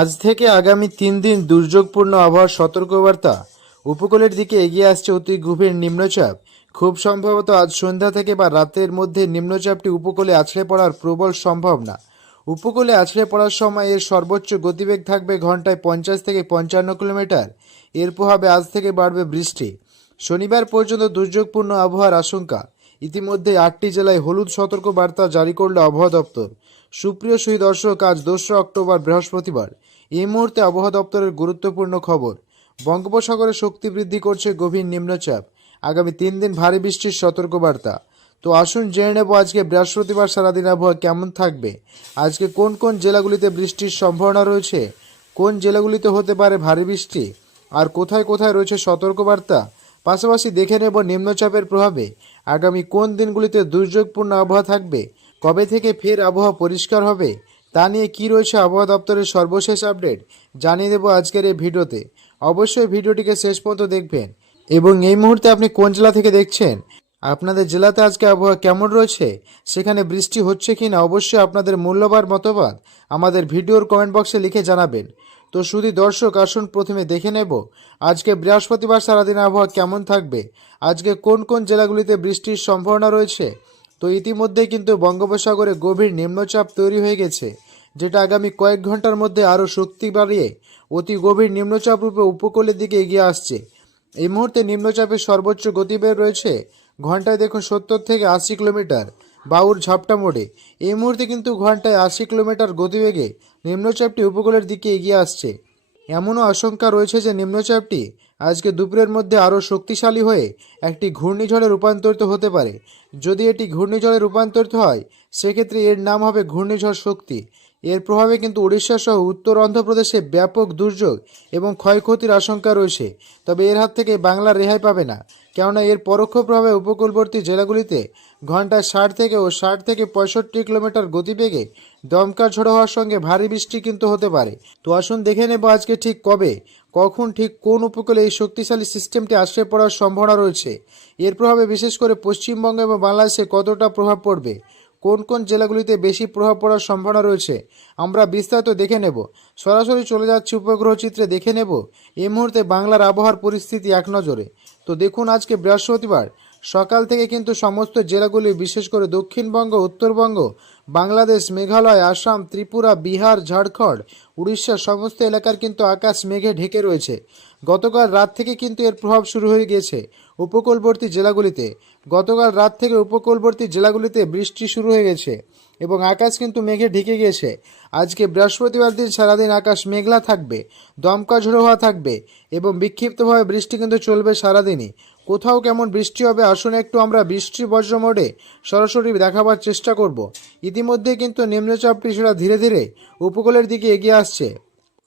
আজ থেকে আগামী তিন দিন দুর্যোগপূর্ণ আবহাওয়ার সতর্কবার্তা। উপকূলের দিকে এগিয়ে আসছে অতি গভীর নিম্নচাপ। খুব সম্ভবত আজ সন্ধ্যা থেকে বা রাতের মধ্যে নিম্নচাপটি উপকূলে আছড়ে পড়ার প্রবল সম্ভাবনা। উপকূলে আছড়ে পড়ার সময় এর সর্বোচ্চ গতিবেগ থাকবে ঘন্টায় পঞ্চাশ থেকে পঞ্চান্ন কিলোমিটার। এর প্রভাবে আজ থেকে বাড়বে বৃষ্টি। শনিবার পর্যন্ত দুর্যোগপূর্ণ আবহাওয়ার আশঙ্কা। ইতিমধ্যে আটটি জেলায় হলুদ সতর্ক বার্তা জারি করল আবহাওয়া দপ্তর। সুপ্রিয় সুই দর্শক আজ দোসরা অক্টোবর, বৃহস্পতিবার। এই মুহূর্তে আবহাওয়া দপ্তরের গুরুত্বপূর্ণ খবর। বঙ্গোপসাগরে শক্তি বৃদ্ধি করছে গভীর নিম্নচাপ। আগামী তিন দিন ভারী বৃষ্টির সতর্কবার্তা। তো আসুন জেনে নেব আজকে বৃহস্পতিবার সারাদিন আবহাওয়া কেমন থাকবে। আজকে কোন কোন জেলাগুলিতে বৃষ্টির সম্ভাবনা রয়েছে? কোন জেলাগুলিতে হতে পারে ভারী বৃষ্টি? আর কোথায় কোথায় রয়েছে সতর্কবার্তা? পাশাপাশি দেখে নেব নিম্নচাপের প্রভাবে। আগামী কোন দিনগুলিতে দুর্যোগপূর্ণ আবহাওয়া থাকবে? কবে থেকে ফের আবহাওয়া পরিষ্কার হবে? তা নিয়ে কি রয়েছে আবহাওয়া দপ্তরের সর্বশেষ আপডেট জানিয়ে দেবো আজকের এই ভিডিওতে। অবশ্যই ভিডিওটিকে শেষ পর্যন্ত দেখবেন। এবং এই মুহূর্তে আপনি কোন জেলা থেকে দেখছেন, আপনাদের জেলাতে আজকে আবহাওয়া কেমন রয়েছে, সেখানে বৃষ্টি হচ্ছে কি না অবশ্যই আপনাদের মূল্যবান মতবাদ আমাদের ভিডিওর কমেন্ট বক্সে লিখে জানাবেন। তো শুধু দর্শক, আসুন প্রথমে দেখে নেব আজকে বৃহস্পতিবার সারাদিন আবহাওয়া কেমন থাকবে, আজকে কোন কোন জেলাগুলিতে বৃষ্টির সম্ভাবনা রয়েছে তো ইতিমধ্যেই কিন্তু বঙ্গোপসাগরে গভীর নিম্নচাপ তৈরি হয়ে গেছে, যেটা আগামী কয়েক ঘণ্টার মধ্যে আরও শক্তি বাড়িয়ে অতি গভীর নিম্নচাপ রূপে উপকূলের দিকে এগিয়ে আসছে। এই মুহূর্তে নিম্নচাপের সর্বোচ্চ গতিবেগ রয়েছে ঘন্টায় দেখুন সত্তর থেকে আশি কিলোমিটার বাউর ঝাপটা মোড়ে। এই মুহূর্তে কিন্তু ঘন্টায় আশি কিলোমিটার গতিবেগে নিম্নচাপটি উপকূলের দিকে এগিয়ে আসছে। এমনও আশঙ্কা রয়েছে যে নিম্নচাপটি আজকে দুপুরের মধ্যে আরও শক্তিশালী হয়ে একটি ঘূর্ণিঝড়ে রূপান্তরিত হতে পারে। যদি এটি ঘূর্ণিঝড়ে রূপান্তরিত হয়, সেক্ষেত্রে এর নাম হবে ঘূর্ণিঝড় শক্তি। এর প্রভাবে কিন্তু উড়িষ্যা সহ উত্তর অন্ধ্রপ্রদেশে ব্যাপক দুর্যোগ এবং ক্ষয়ক্ষতির আশঙ্কা রয়েছে। তবে এর হাত থেকে বাংলা রেহাই পাবে না। কেননা এর পরোক্ষ প্রভাবে উপকূলবর্তী জেলাগুলিতে ঘন্টায় ষাট থেকে ও ষাট থেকে পঁয়ষট্টি কিলোমিটার গতিবেগে দমকা ঝড়ো হওয়ার সঙ্গে ভারী বৃষ্টি কিন্তু হতে পারে। তো আসুন দেখে নেব আজকে ঠিক কবে, কখন ঠিক কোন উপকূলে এই শক্তিশালী সিস্টেমটি আশ্রয় পড়ার সম্ভাবনা রয়েছে। এর প্রভাবে বিশেষ করে পশ্চিমবঙ্গ এবং বাংলাদেশে কতটা প্রভাব পড়বে? কোন কোন জেলাগুলিতে বেশি প্রভাব পড়ার সম্ভাবনা রয়েছে, আমরা বিস্তারিত দেখে নেব। সরাসরি চলে যাচ্ছি উপগ্রহ চিত্রে দেখে নেব এই মুহূর্তে বাংলার আবহাওয়ার পরিস্থিতি এক নজরে। তো দেখুন, আজকে বৃহস্পতিবার, সকাল থেকে কিন্তু সমস্ত জেলাগুলি, বিশেষ করে দক্ষিণবঙ্গ, উত্তরবঙ্গ, বাংলাদেশ, মেঘালয়, আসাম, ত্রিপুরা, বিহার, ঝাড়খণ্ড উড়িষ্যা সমস্ত এলাকার কিন্তু আকাশ মেঘে ঢেকে রয়েছে। গতকাল রাত থেকে কিন্তু এর প্রভাব শুরু হয়ে গিয়েছে। উপকূলবর্তী জেলাগুলিতে। গতকাল রাত থেকে উপকূলবর্তী জেলাগুলিতে বৃষ্টি শুরু হয়ে গেছে এবং আকাশ কিন্তু মেঘে ঢেকে গিয়েছে। আজকে বৃহস্পতিবার দিন সারাদিন আকাশ মেঘলা থাকবে, দমকা ঝোড়ো হওয়া থাকবে এবং বিক্ষিপ্তভাবে বৃষ্টি কিন্তু চলবে সারাদিনই। কোথাও কেমন বৃষ্টি হবে আসুন একটু আমরা বৃষ্টি বজ্র মোডে সরাসরি দেখাবার চেষ্টা করব। ইতিমধ্যে কিন্তু নিম্নচাপটি সেটা ধীরে ধীরে উপকূলের দিকে এগিয়ে আসছে।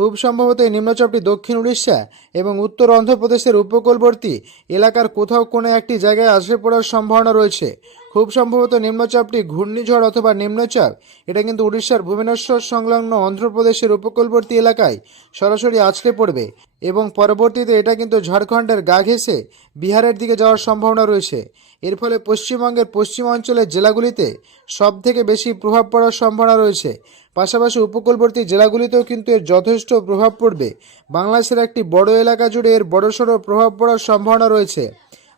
খুব সম্ভবত এই নিম্নচাপটি দক্ষিণ উড়িষ্যা এবং উত্তর অন্ধ্রপ্রদেশের উপকূলবর্তী এলাকার কোথাও কোনো একটি জায়গায় আসে পড়ার সম্ভাবনা রয়েছে। খুব সম্ভবত নিম্নচাপটি ঘূর্ণিঝড় অথবা নিম্নচাপ। এটা কিন্তু উড়িষ্যার ভুবনেশ্বর সংলগ্ন অন্ধ্রপ্রদেশের উপকূলবর্তী এলাকায় সরাসরি আছড়ে পড়বে এবং পরবর্তীতে এটা কিন্তু ঝাড়খণ্ডের গা ঘেঁষে বিহারের দিকে যাওয়ার সম্ভাবনা রয়েছে। এর ফলে পশ্চিমবঙ্গের পশ্চিমাঞ্চলের জেলাগুলিতে সব থেকে বেশি প্রভাব পড়ার সম্ভাবনা রয়েছে। পাশাপাশি উপকূলবর্তী জেলাগুলিতেও কিন্তু এর যথেষ্ট প্রভাব পড়বে। বাংলাদেশের একটি বড় এলাকা জুড়ে এর বড়সড় প্রভাব পড়ার সম্ভাবনা রয়েছে।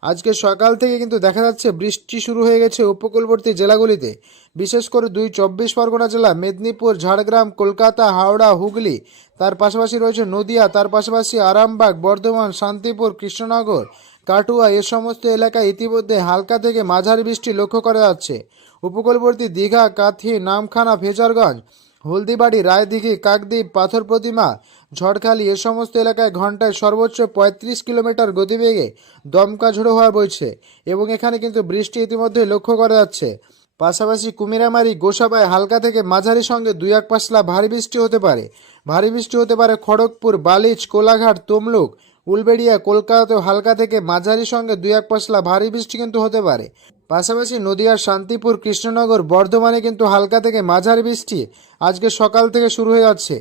আজকে সকাল থেকে কিন্তু দেখা যাচ্ছে বৃষ্টি শুরু হয়ে গেছে উপকূলবর্তী জেলাগুলিতে। বিশেষ করে দুই চব্বিশ পরগনা জেলা, মেদিনীপুর, ঝাড়গ্রাম, কলকাতা, হাওড়া, হুগলি। তার পাশাপাশি রয়েছে নদিয়া, তার পাশাপাশি আরামবাগ, বর্ধমান, শান্তিপুর, কৃষ্ণনগর, কাটুয়া এ সমস্ত এলাকায় ইতিমধ্যে হালকা থেকে মাঝারি বৃষ্টি লক্ষ্য করা যাচ্ছে। উপকূলবর্তী দীঘা, কাথি, নামখানা, ফেজারগঞ্জ হলদিবাড়ি, রায়দিঘি, কাকদ্বীপ, পাথর প্রতিমা, ঝড়খালি এ সমস্ত এলাকায় ঘন্টায় সর্বোচ্চ পঁয়ত্রিশ কিলোমিটার গতিবেগে দমকা ঝোড়ো হওয়া বইছে এবং এখানে কিন্তু বৃষ্টি ইতিমধ্যে লক্ষ্য করা যাচ্ছে। পাশাপাশি কুমিরামারি গোসাবায় হালকা থেকে মাঝারি সঙ্গে দুই এক পাশলা ভারী বৃষ্টি হতে পারে। ভারী বৃষ্টি হতে পারে খড়গপুর, বালিচ, কোলাঘাট, তমলুক, উলবেড়িয়া, কলকাতাতেও হালকা থেকে মাঝারি সঙ্গে দুই এক পাশলা ভারী বৃষ্টি কিন্তু হতে পারে। পাশাপাশি নদিয়ার শান্তিপুর, কৃষ্ণনগর, বর্ধমানে কিন্তু হালকা থেকে মাঝারি বৃষ্টি আজকে সকাল থেকে শুরু হয়ে যাচ্ছে।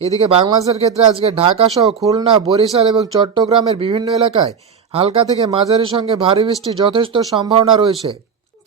এদিকে বাংলাদেশের ক্ষেত্রে আজকে ঢাকা সহ খুলনা, বরিশাল এবং চট্টগ্রামের বিভিন্ন এলাকায় হালকা থেকে মাঝারি সঙ্গে ভারী বৃষ্টির যথেষ্ট সম্ভাবনা রয়েছে।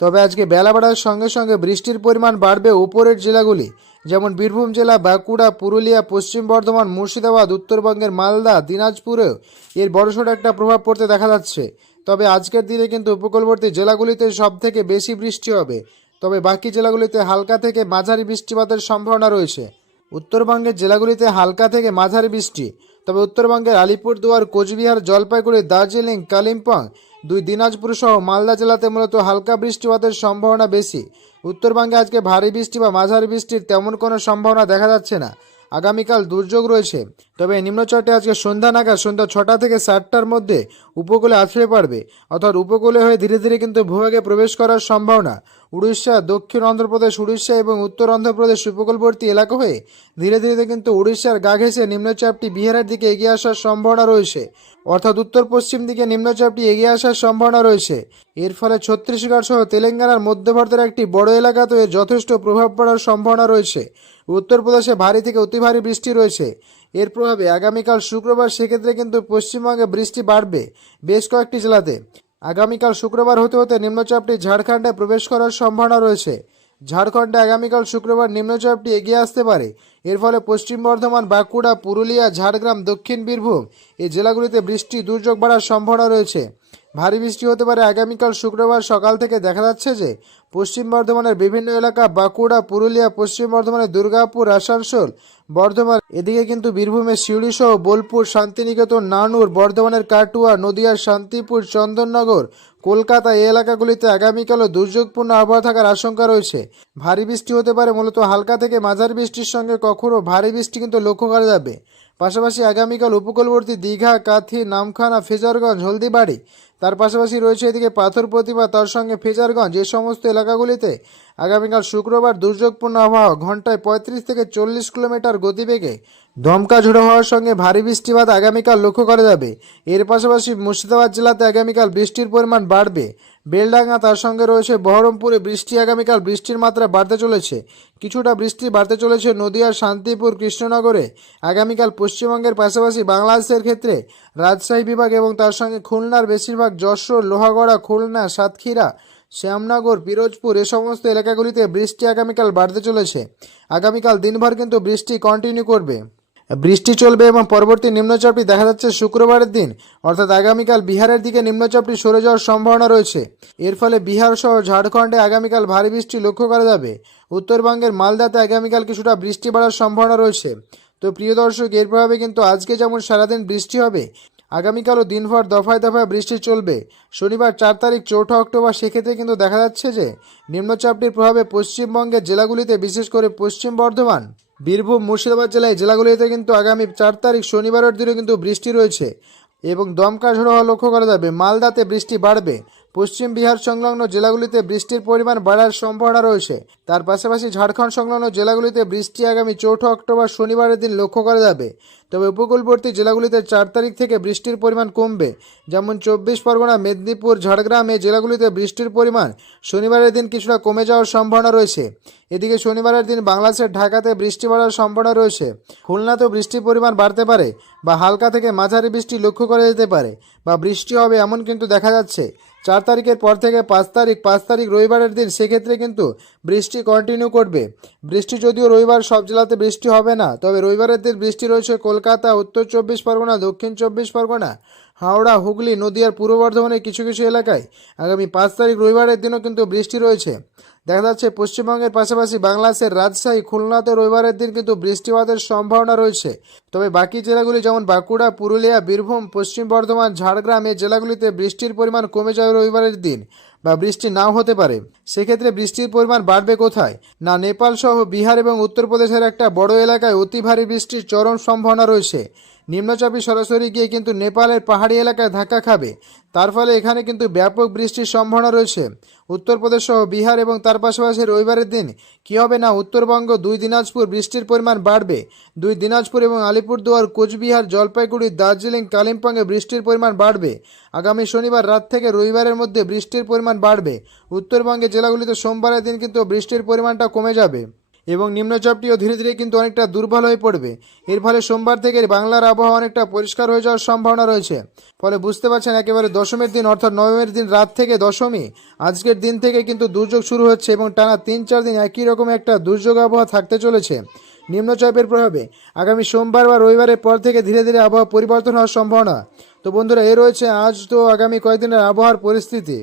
তবে আজকে বেলা বাড়ার সঙ্গে সঙ্গে বৃষ্টির পরিমাণ বাড়বে উপরের জেলাগুলি, যেমন বীরভূম জেলা, বাঁকুড়া, পুরুলিয়া, পশ্চিম বর্ধমান, মুর্শিদাবাদ, উত্তরবঙ্গের মালদা, দিনাজপুরেও এর বড়সড় একটা প্রভাব পড়তে দেখা যাচ্ছে। তবে আজকের দিনে কিন্তু উপকূলবর্তী জেলাগুলিতে সব থেকে বেশি বৃষ্টি হবে। তবে বাকি জেলাগুলিতে হালকা থেকে মাঝারি বৃষ্টিপাতের সম্ভাবনা রয়েছে। উত্তরবঙ্গের জেলাগুলিতে হালকা থেকে মাঝারি বৃষ্টি। তবে উত্তরবঙ্গের আলিপুরদুয়ার, কোচবিহার, জলপাইগুড়ি, দার্জিলিং, কালিম্পং, দুই দিনাজপুর সহ মালদা জেলাতে মূলত হালকা বৃষ্টিপাতের সম্ভাবনা বেশি। উত্তরবঙ্গে আজকে ভারী বৃষ্টি বা মাঝারি বৃষ্টির তেমন কোনো সম্ভাবনা দেখা যাচ্ছে না। আগামীকাল দুর্যোগ রয়েছে। তবে নিম্নচাপটি আজকে সন্ধ্যা নাগাদ সন্ধ্যা ছটা থেকে সাতটার মধ্যে উপকূলে আছড়ে পড়বে। অর্থাৎ উপকূলে হয়ে ধীরে ধীরে কিন্তু ভূভাগে প্রবেশ করার সম্ভাবনা। উড়িষ্যা, দক্ষিণ অন্ধ্রপ্রদেশ, উড়িষ্যা এবং উত্তর অন্ধ্রপ্রদেশ উপকূলবর্তী এলাকা হয়ে ধীরে ধীরে কিন্তু উড়িষ্যার গা ঘেঁষে নিম্নচাপটি বিহারের দিকে এগিয়ে আসার সম্ভাবনা রয়েছে। অর্থাৎ উত্তর পশ্চিম দিকে নিম্নচাপটি এগিয়ে আসার সম্ভাবনা রয়েছে। এর ফলে ছত্তিশগড় সহ তেলেঙ্গানার মধ্যভারতের একটি বড় এলাকাতেও এর যথেষ্ট প্রভাব পড়ার সম্ভাবনা রয়েছে। উত্তরপ্রদেশে ভারী থেকে অতি ভারী বৃষ্টি রয়েছে। এর প্রভাবে আগামীকাল শুক্রবার সেক্ষেত্রে কিন্তু পশ্চিমবঙ্গে বৃষ্টি বাড়বে বেশ কয়েকটি জেলাতে। আগামীকাল শুক্রবার হতে হতে নিম্নচাপটি ঝাড়খণ্ডে প্রবেশ করার সম্ভাবনা রয়েছে। ঝাড়খণ্ডে আগামীকাল শুক্রবার নিম্নচাপটি এগিয়ে আসতে পারে। এর ফলে পশ্চিম বর্ধমান, বাঁকুড়া, পুরুলিয়া, ঝাড়গ্রাম, দক্ষিণ বীরভূম এই জেলাগুলিতে বৃষ্টি দুর্যোগ বাড়ার সম্ভাবনা রয়েছে। ভারী বৃষ্টি হতে পারে আগামীকাল শুক্রবার সকাল থেকে। দেখা যাচ্ছে যে পশ্চিম বর্ধমানের বিভিন্ন এলাকা বাঁকুড়া, পুরুলিয়া, পশ্চিম বর্ধমানের দুর্গাপুর, আসানসোল, বর্ধমান, এদিকে কিন্তু বীরভূমের শিউড়ি সহ বোলপুর, শান্তিনিকেতন, নানুর, বর্ধমানের কাটুয়া, নদিয়ার শান্তিপুর, চন্দননগর, কলকাতা এই এলাকাগুলিতে আগামীকালও দুর্যোগপূর্ণ আবহাওয়া থাকার আশঙ্কা রয়েছে। ভারী বৃষ্টি হতে পারে মূলত হালকা থেকে মাঝারি বৃষ্টির সঙ্গে কখনো ভারী বৃষ্টি কিন্তু লক্ষ্য করা যাবে। পাশাপাশি আগামীকাল উপকূলবর্তী দীঘা, কাথি, নামখানা, ফেজারগঞ্জ, হলদিবাড়ি তার পাশাপাশি রয়েছে এদিকে পাথর প্রতিমা তার সঙ্গে ফেজারগঞ্জ এ সমস্ত এলাকাগুলিতে আগামীকাল শুক্রবার দুর্যোগপূর্ণ আবহাওয়া ঘন্টায় পঁয়ত্রিশ থেকে চল্লিশ কিলোমিটার গতিবেগে দমকা ঝোড়ো হওয়ার সঙ্গে ভারী বৃষ্টিপাত আগামীকাল লক্ষ্য করা যাবে। এর পাশাপাশি মুর্শিদাবাদ জেলাতে আগামীকাল বৃষ্টির পরিমাণ বাড়বে। বেলডাঙ্গা তার সঙ্গে রয়েছে বহরমপুরে বৃষ্টি, আগামীকাল বৃষ্টির মাত্রা বাড়তে চলেছে। কিছুটা বৃষ্টি বাড়তে চলেছে নদিয়ার শান্তিপুর, কৃষ্ণনগরে। আগামীকাল পশ্চিমবঙ্গের পাশাপাশি বাংলাদেশের ক্ষেত্রে রাজশাহী বিভাগ এবং তার সঙ্গে খুলনার বেশিরভাগ যশোর, লোহাগড়া, খুলনা, সাতক্ষীরা শ্যামনগর, পিরোজপুর এ সমস্ত এলাকাগুলিতে বৃষ্টি আগামীকাল বাড়তে চলেছে। আগামীকাল দিনভর কিন্তু বৃষ্টি কন্টিনিউ করবে। বৃষ্টি চলবে এবং পরবর্তী নিম্নচাপটি দেখা যাচ্ছে শুক্রবারের দিন। অর্থাৎ আগামীকাল বিহারের দিকে নিম্নচাপটি সরে যাওয়ার সম্ভাবনা রয়েছে। এর ফলে বিহার সহ ঝাড়খণ্ডে আগামীকাল ভারী বৃষ্টি লক্ষ্য করা যাবে। উত্তরবঙ্গের মালদাতে আগামীকাল কিছুটা বৃষ্টি বাড়ার সম্ভাবনা রয়েছে। তো প্রিয় দর্শক, এর প্রভাবে কিন্তু আজকে যেমন সারাদিন বৃষ্টি হবে আগামীকালও দিনভর দফায় দফায় বৃষ্টি চলবে। শনিবার চার তারিখ চৌঠা অক্টোবর, সেক্ষেত্রে কিন্তু দেখা যাচ্ছে যে নিম্নচাপটির প্রভাবে পশ্চিমবঙ্গের জেলাগুলিতে, বিশেষ করে পশ্চিম বর্ধমান, বীরভূম, মুর্শিদাবাদ জেলায় জেলাগুলিতে কিন্তু আগামী চার তারিখ শনিবারের দিনে কিন্তু বৃষ্টি রয়েছে এবং দমকা ঝড়ো লক্ষ্য করা যাবে। মালদাতে বৃষ্টি বাড়বে। পশ্চিম বিহার সংলগ্ন জেলাগুলিতে বৃষ্টির পরিমাণ বাড়ার সম্ভাবনা রয়েছে। তার পাশাপাশি ঝাড়খণ্ড সংলগ্ন জেলাগুলিতে বৃষ্টি আগামী চৌঠা অক্টোবর শনিবারের দিন লক্ষ্য করা যাবে। তবে উপকূলবর্তী জেলাগুলিতে চার তারিখ থেকে বৃষ্টির পরিমাণ কমবে। যেমন চব্বিশ পরগনা, মেদিনীপুর, ঝাড়গ্রাম এই জেলাগুলিতে বৃষ্টির পরিমাণ শনিবারের দিন কিছুটা কমে যাওয়ার সম্ভাবনা রয়েছে। এদিকে শনিবারের দিন বাংলাদেশের ঢাকাতে বৃষ্টি বাড়ার সম্ভাবনা রয়েছে। খুলনাতেও বৃষ্টির পরিমাণ বাড়তে পারে বা হালকা থেকে মাঝারি বৃষ্টি লক্ষ্য করা যেতে পারে বা বৃষ্টি হবে এমন কিন্তু দেখা যাচ্ছে। চার তারিখের পর থেকে পাঁচ তারিখ পাঁচ তারিখ রবিবারের দিন সেক্ষেত্রে কিন্তু বৃষ্টি কন্টিনিউ করবে। বৃষ্টি যদিও রবিবার সব জেলাতে বৃষ্টি হবে না, তবে রবিবারের দিন বৃষ্টি রয়েছে কলকাতা, উত্তর চব্বিশ পরগনা, দক্ষিণ চব্বিশ পরগনা। হাওড়া, হুগলি, নদিয়ার পূর্ব বর্ধমানের কিছু কিছু এলাকায় আগামী পাঁচ তারিখ রবিবারের দিনও কিন্তু বৃষ্টি রয়েছে। দেখা যাচ্ছে পশ্চিমবঙ্গের পাশাপাশি বাংলাদেশের রাজশাহী খুলনাতে রবিবারের দিন কিন্তু বৃষ্টিপাতের সম্ভাবনা রয়েছে। তবে বাকি জেলাগুলি যেমন বাঁকুড়া, পুরুলিয়া, বীরভূম, পশ্চিম বর্ধমান, ঝাড়গ্রাম এই জেলাগুলিতে বৃষ্টির পরিমাণ কমে যাবে রবিবারের দিন বা বৃষ্টি নাও হতে পারে। সেক্ষেত্রে বৃষ্টির পরিমাণ বাড়বে কোথায়? না, নেপাল সহ বিহার এবং উত্তরপ্রদেশের একটা বড় এলাকায় অতি ভারী বৃষ্টির চরম সম্ভাবনা রয়েছে। নিম্নচাপী সরাসরি গিয়ে কিন্তু নেপালের পাহাড়ি এলাকায় ধাক্কা খাবে। তার ফলে এখানে কিন্তু ব্যাপক বৃষ্টির সম্ভাবনা রয়েছে। উত্তরপ্রদেশ সহ বিহার এবং তার পাশাপাশি রবিবারের দিন কী হবে না, উত্তরবঙ্গ, দুই দিনাজপুর বৃষ্টির পরিমাণ বাড়বে। দুই দিনাজপুর এবং আলিপুরদুয়ার, কোচবিহার, জলপাইগুড়ি, দার্জিলিং, কালিম্পংয়ে বৃষ্টির পরিমাণ বাড়বে। আগামী শনিবার রাত থেকে রবিবারের মধ্যে বৃষ্টির পরিমাণ বাড়বে। উত্তরবঙ্গে জেলাগুলিতে সোমবারের দিন কিন্তু বৃষ্টির পরিমাণটা কমে যাবে। এবং নিম্নচাপটিও ধীরে ধীরে কিন্তু অনেকটা দুর্বল হয়ে পড়বে। এর ফলে সোমবার থেকে বাংলার আবহাওয়া অনেকটা পরিষ্কার হয়ে যাওয়ার সম্ভাবনা রয়েছে। ফলে বুঝতে পারছেন একেবারে দশমীর দিন অর্থাৎ নবমীর দিন রাত থেকে দশমী, আজকের দিন থেকে কিন্তু দুর্যোগ শুরু হচ্ছে এবং টানা তিন চার দিন একই রকম একটা দুর্যোগ আবহাওয়া থাকতে চলেছে নিম্নচাপের প্রভাবে। আগামী সোমবার বা রবিবারের পর থেকে ধীরে ধীরে আবহাওয়া পরিবর্তন হওয়ার সম্ভাবনা। তো বন্ধুরা, এ রয়েছে আজ তো আগামী কয়েকদিনের আবহাওয়ার পরিস্থিতি।